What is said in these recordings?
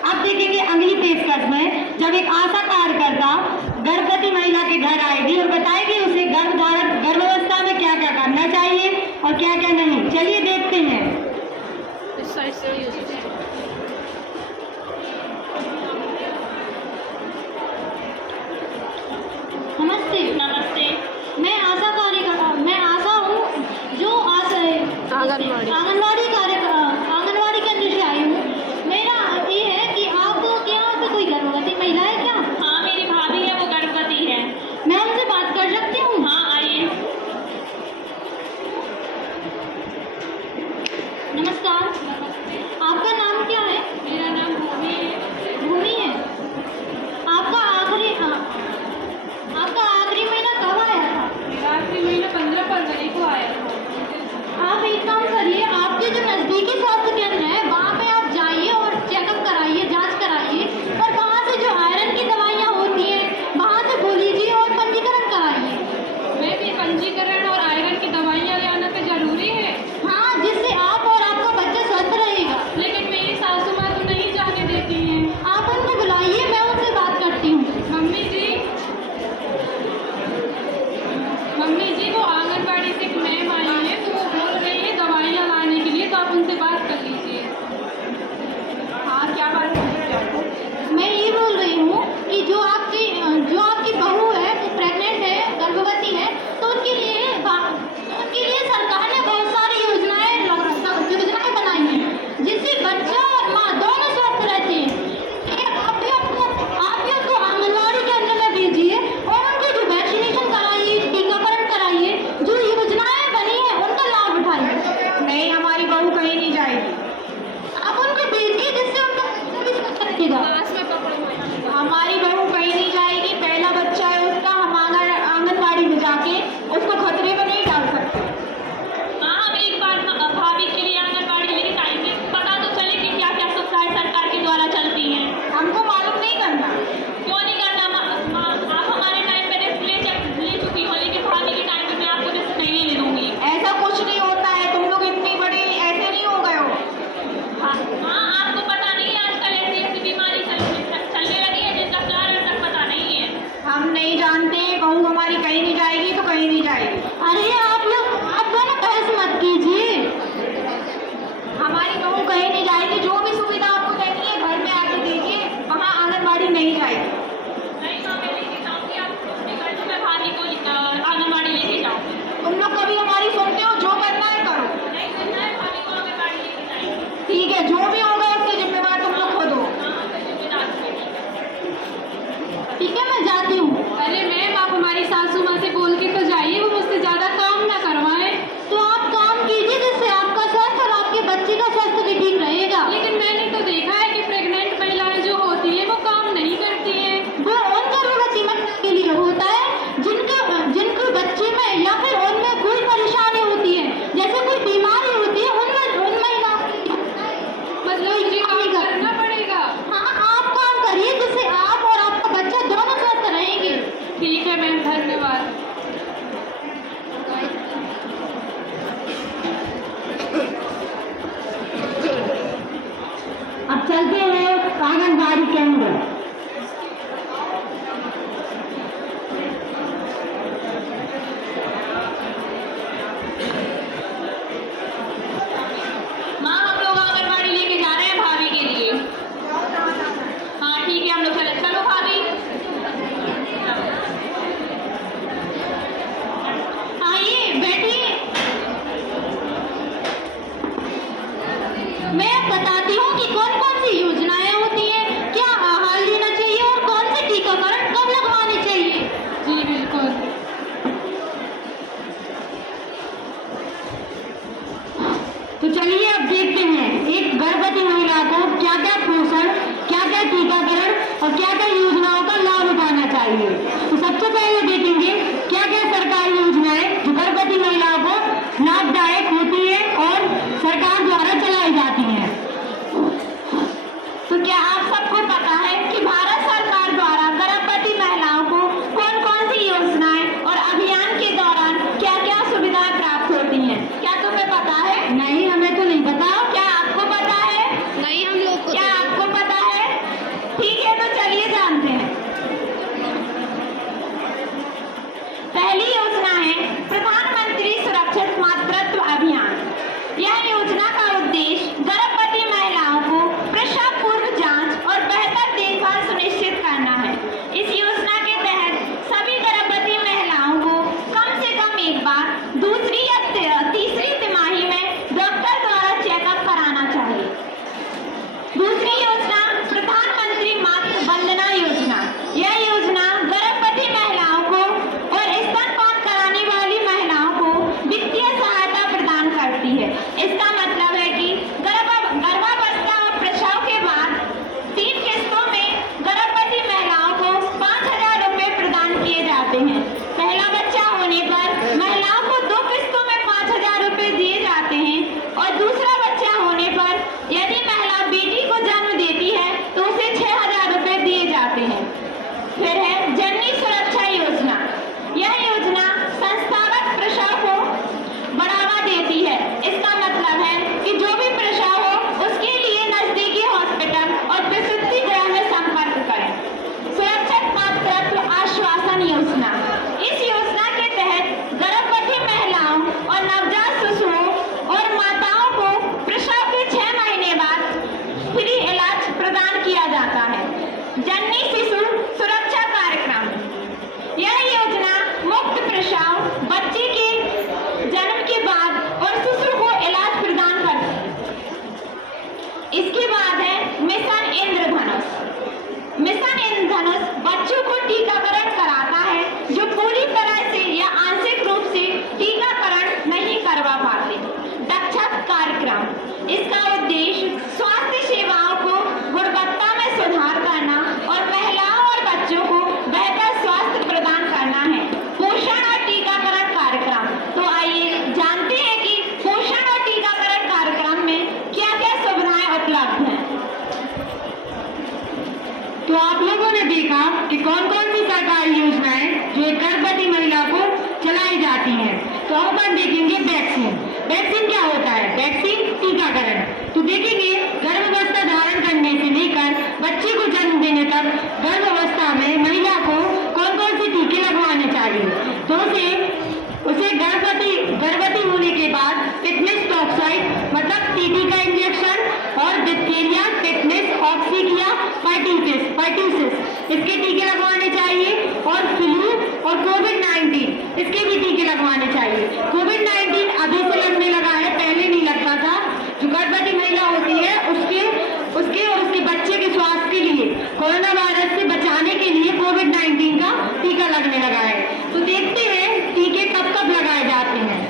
अब देखिए कि अगली पेशकश में जब एक आशा कार्यकर्ता गर्भवती महिला के घर आएगी और बताएगी उसे गर्भावस्था में क्या क्या करना चाहिए और क्या क्या नहीं। चलिए देखते हैं। नमस्ते। नमस्ते। मैं आशा हूँ जो आंगनवाड़ी केंद्र से आई हूँ। मेरा ये है कि आपको क्या पे कोई गर्भवती महिला है क्या? हाँ, मेरी भाभी है, वो गर्भवती है। मैं उनसे बात कर सकती हूँ? हाँ, आइए। नमस्कार। आपका नाम क्या है? मेरा नाम भूमि है। भूमि है। आपका आखिरी महीना कब आया था? मेरा आखिरी महीना 15 फरवरी को आया था। आप एक काम करिए, आपके जो नज़दीकी स्वास्थ्य केंद्र है वहाँ पे आप जाइए और चेकअप कराइए, जांच कराइए और वहाँ से जो आयरन की दवाइयाँ होती हैं वहाँ से बोल लीजिए और पंजीकरण कराइए। मैं भी पंजीकरण और आयरन की दवाइयाँ लेना तो जरूरी है। हाँ, जिससे आप और आपका बच्चा स्वस्थ रहेगा। लेकिन मेरी सासू माँ तो नहीं जाने देती हैं। आप उनको बुलाइए, मैं उनसे बात करती हूँ। मम्मी जी, वो आंगनबाड़ी से एक मैम आई है, तो वो बोल रही है दवाइयाँ लाने के लिए, तो आप उनसे बात कर लीजिए। हाँ, क्या बात है आपको? मैं ये बोल रही हूँ कि जो आपकी बहू है, वो प्रेग्नेंट है, गर्भवती है, तो उनके लिए सरकार ने बहुत सारी योजनाएं बनाई हैं जिससे बच्चा और माँ दोनों स्वस्थ रहते हैं। आप भी उनको आंगनबाड़ी केंद्र में भेजिए और उनको जो वैक्सीनेशन कराइए, टीकाकरण कराइए, जो योजनाएं बनी है उनका लाभ उठाइए। नहीं, हमारी बहू कहीं नहीं जाएगी। आप उनको भेजिए जिससे उनका बच्चा भी स्वस्थ रहेगा। पास में पकड़ो। हमारी बहू कहीं नहीं जाएगी। पहला बच्चा है उसका, हम आंगनबाड़ी में जाके उसको खतरे में नहीं डाल सकते। हाँ, हम एक बार भाभी के लिए आंगनबाड़ी लेके आएंगे, पता तो चले कि क्या क्या सुविधाएं सरकार के द्वारा चलती हैं। हमको मालूम नहीं करना। क्यों नहीं करना? आप हमारे टाइम पे रिस्क ले चुकी हो, लेकिन भाभी के टाइम पे मैं आपको रिस्क नहीं ले दूंगी। ऐसा कुछ नहीं होता है, तुम लोग इतनी बड़ी ऐसे नहीं हो गए हो। हाँ, आपको पता नहीं है आजकल ऐसी ऐसी बीमारी चलने लगी है जिसका कारण तक पता नहीं है। हम नहीं जानते, बहू हमारी कहीं नहीं जाएगी तो कहीं नहीं जाएगी। अरे आप दोनों बहस मत कीजिए। हमारी बहू कहीं नहीं जाएगी। जो भी सुविधा आपको देनी है घर में आके दीजिए, वहाँ आंगनबाड़ी नहीं जाएगी। नहीं, हाँ, मैं लेके जाऊँगी, आप निकल मैं भाभी को आंगनबाड़ी लेके जाऊँगी। तुम लोग कभी हमारी सुनते हो? जो करना है करो। नहीं करना है, भाभी को आंगनबाड़ी लेके जाएंगे। ठीक है, जो भी होगा उसके जिम्मेवार तुम लोग खुद हो। हाँ, तो जिम्मेदार है। ठीक है, मैं जाती हूँ। अरे मैम, आप हमारी सासू माँ से बोल के तो जाइए, वो मुझसे ज़्यादा काम ना करवाएं। तो आप काम कीजिए जिससे आपका स्वास्थ्य और आपके बच्चे का स्वास्थ्य भी ठीक रहेगा। लेकिन मैंने तो देखा है कि प्रेग्नेंट महिलाएं जो होती हैं वो काम नहीं करती हैं। वो उन गर्भवती महिला के लिए होता है जिनके बच्चे में या फिर उनमें कोई परेशानी होती है, जैसे कोई बीमारी होती है, उन महिला मतलब मुझे काम करना पड़ेगा। हाँ, आप काम करिए जिससे आप और आपका बच्चा दोनों स्वस्थ रहेंगे। ठीक है मैम, धन्यवाद। अब चलते हैं आंगनबाड़ी केंद्र। माँ, हम लोग आंगनबाड़ी लेके जा रहे हैं भाभी के लिए। हाँ ठीक है, हम लोग चलो भाभी। आइए, बैठिए। मैं बताती हूँ कि कौन कौन सी योजनाएं होती हैं, क्या आहार लेना चाहिए और कौन से टीकाकरण कब लगवाने चाहिए। जी बिल्कुल। तो चलिए अब देखते हैं एक गर्भवती महिला को क्या क्या पोषण, क्या क्या टीकाकरण और क्या क्या योजनाओं का लाभ उठाना चाहिए। तो सबसे पहले देखेंगे क्या क्या सरकारी योजनाएं जो गर्भवती महिलाओं को लाभदायक होती है और सरकार द्वारा चलाई जाती हैं। तो क्या आप सबको पता है कि भारत सरकार द्वारा गर्भवती महिलाओं को कौन कौन सी योजनाएं और अभियान के दौरान क्या क्या सुविधाएं प्राप्त होती हैं? क्या तुम्हें पता है? नहीं, हमें तो नहीं पता। क्या आपको पता है? नहीं, हम लोग को क्या आपको पता है? तो आप लोगों ने देखा कि कौन कौन सी सरकारी योजनाएं जो एक गर्भवती महिला को चलाई जाती हैं। तो हम अपन देखेंगे वैक्सीन। वैक्सीन क्या होता है? वैक्सीन टीकाकरण। तो देखेंगे गर्भावस्था धारण करने से लेकर बच्चे को जन्म देने तक गर्भावस्था में महिला को कौन कौन से टीके लगवाने चाहिए। तो उसे गर्भवती होने के बाद टिटनेस टॉक्साइड मतलब टीटी का इंजेक्शन और डिप्थीरिया, टिटनेस, ऑक्सीकिया, पर्ट्यूसिस इसके टीके लगवाने चाहिए और फ्लू और कोविड-19 इसके भी टीके लगवाने चाहिए। कोविड-19 अभी से लगने लगा है, पहले नहीं लगता था। जो गर्भवती महिला होती है उसके और उसके बच्चे के स्वास्थ्य के लिए कोरोना वायरस से बचाने के लिए कोविड-19 का टीका लगने लगा है। तो देखते हैं टीके कब कब लगाए जाते हैं।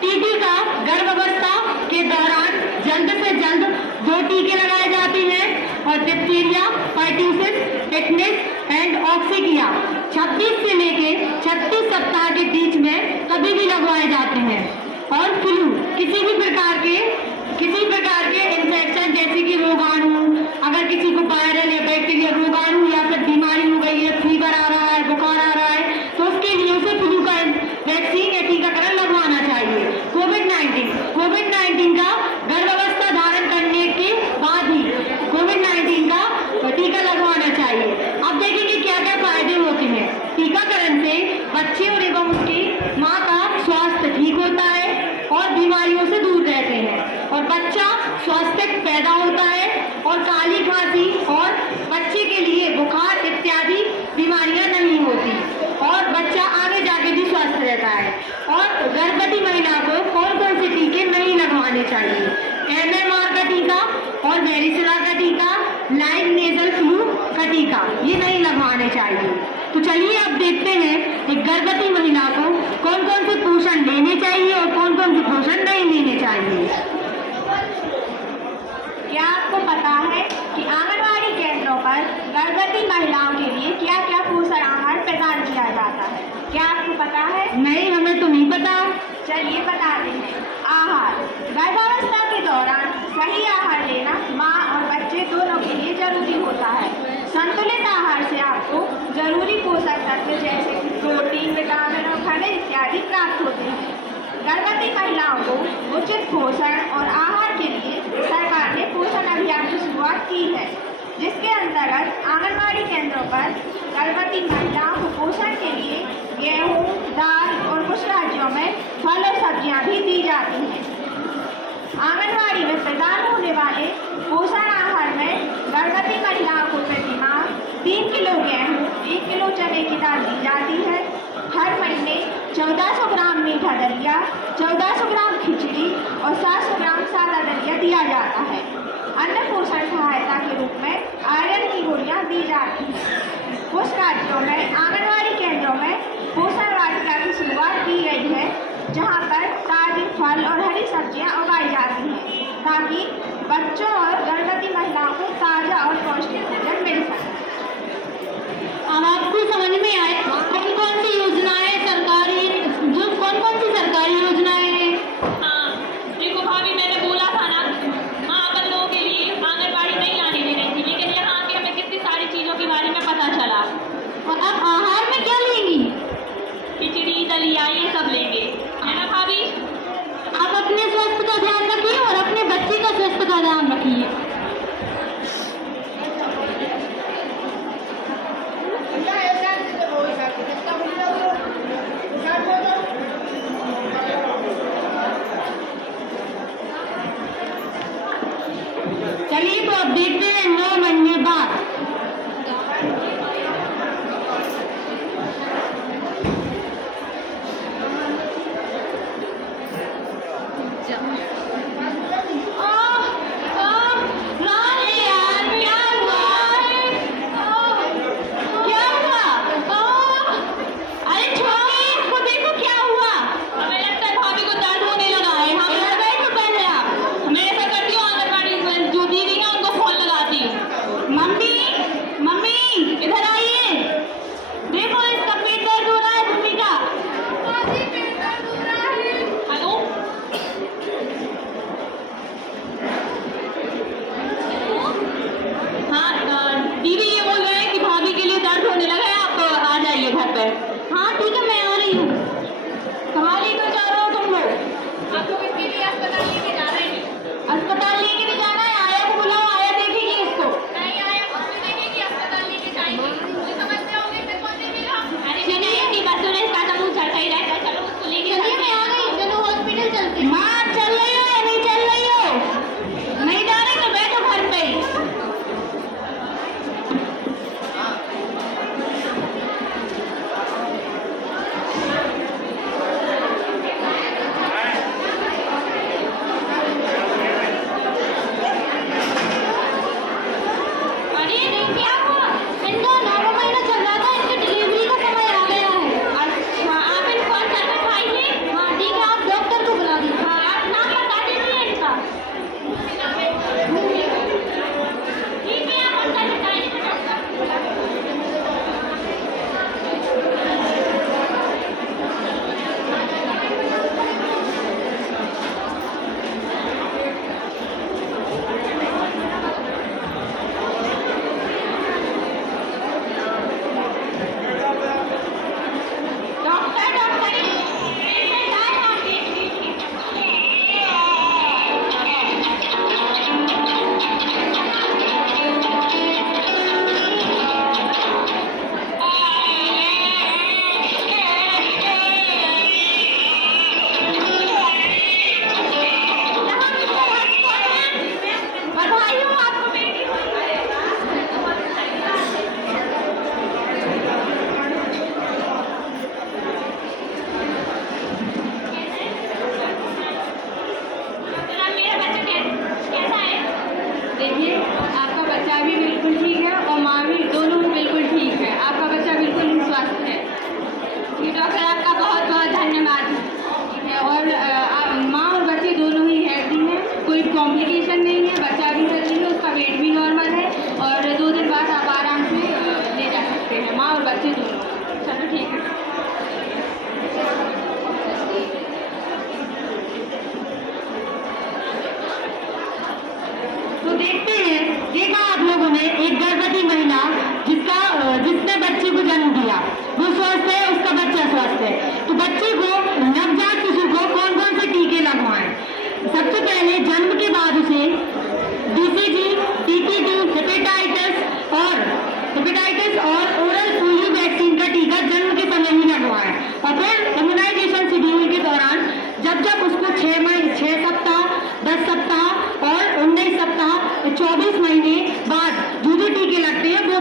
टीटी का गर्भावस्था के दौरान जल्द से जल्द 2 टीके लगाए जाते हैं और डिप्थीरिया, पर्ट्यूसिस, टिटनेस एंड ऑक्सीकिया 26 से लेके 36 सप्ताह के बीच में कभी भी लगवाए जाते हैं। और फ्लू किसी भी प्रकार के इन्फेक्शन जैसे कि रोगाणु, अगर किसी को वायरल या बैक्टीरिया रोगाणु या फिर बीमारी हो गई है, फीवर आ रहा है, बुखार आ रहा है, तो उसके लिए उसे फ्लू का वैक्सीन या टीकाकरण लगवाना चाहिए। कोविड-19 का गर्भावस्था धारण करने के बाद ही कोविड-19 का टीका लगवाना चाहिए। अब देखेंगे क्या क्या फायदे होते हैं। टीकाकरण से बच्चे और एवं उसकी माँ का स्वास्थ्य ठीक होता है और बीमारियों से दूर रहते हैं और बच्चा स्वस्थ पैदा होता है और काली खांसी और बच्चे के लिए बुखार इत्यादि बीमारियां नहीं होती और बच्चा आगे जाके भी स्वस्थ रहता है। और गर्भवती महिला को कौन कौन से टीके नहीं लगवाने चाहिए? MMR का टीका और वेरिसेला का टीका, लाइव नेजल फ्लू का टीका ये नहीं लगवाने चाहिए। तो चलिए अब देखते हैं एक गर्भवती महिला को कौन कौन से पोषण लेने चाहिए और कौन कौन से पोषण नहीं लेने चाहिए। क्या आपको पता है कि आंगनवाड़ी केंद्रों पर गर्भवती महिलाओं के लिए क्या क्या पोषण आहार प्रदान किया जाता है? क्या आपको पता है? नहीं, हमें तो नहीं पता। चलिए बताते हैं। आहार गर्भावस्था के दौरान सही आहार लेना माँ और बच्चे दोनों के लिए जरूरी होता है। संतुलित आहार से आपको जरूरी पोषक तत्व जैसे कि प्रोटीन, विटामिन और खनिज इत्यादि प्राप्त होते हैं। गर्भवती महिलाओं को उचित पोषण और आहार के लिए सरकार ने पोषण अभियान की शुरुआत की है, जिसके अंतर्गत आंगनवाड़ी केंद्रों पर गर्भवती महिलाओं को पोषण के लिए गेहूं, दाल और कुछ राज्यों में फल और सब्जियां भी दी जाती हैं। आंगनवाड़ी में प्रदान होने वाले पोषण आहार में गर्भवती महिलाओं को प्रति माह 3 किलो गेहूं, 1 किलो चने की दाल दी जाती है। हर महीने 1400 ग्राम मीठा दलिया, 1400 ग्राम खिचड़ी और 700 ग्राम सादा दलिया दिया जाता है। अन्य पोषण सहायता के रूप में आयरन की गोलियां दी जाती हैं। कुछ राज्यों में आंगनवाड़ी केंद्रों में पोषण वाटिका की शुरुआत की गई है, जहां पर ताजे फल और हरी सब्जियां उगाई जाती हैं ताकि बच्चों और गर्भवती महिलाओं को ताज़ा और पौष्टिक भोजन मिल सके। अब आपको समझ में आए कौन कौन सी योजनाएं सरकारी योजनाएं हैं? हाँ, देखो भाभी, मैंने बोला था ना, माँ अपन लोगों के लिए आंगनबाड़ी नहीं आने दे रही थी, लेकिन यहाँ आके हमें कितनी सारी चीज़ों के बारे में पता चला। और अब आहार में क्या लेंगी? खिचड़ी, दलिया ये सब लेंगे, है ना भाभी? आप अपने स्वास्थ्य का ध्यान रखिए और अपने बच्चे का स्वास्थ्य का ध्यान रखिए।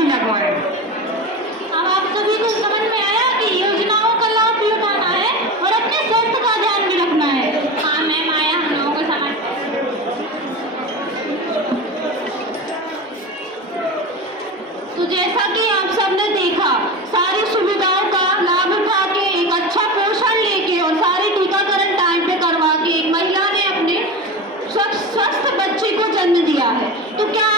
भी लगवाएं। अब आप सभी को समझ में आया कि योजनाओं का लाभ भी उठाना है और अपने स्वास्थ्य का ध्यान भी रखना है। हाँ मैम आया हम लोगों को समझ। तो जैसा कि आप सबने देखा, सारी सुविधाओं का लाभ उठा के, एक अच्छा पोषण लेके और सारे टीकाकरण टाइम पे करवा के एक महिला ने अपने स्वस्थ बच्चे को जन्म दिया है। तो क्या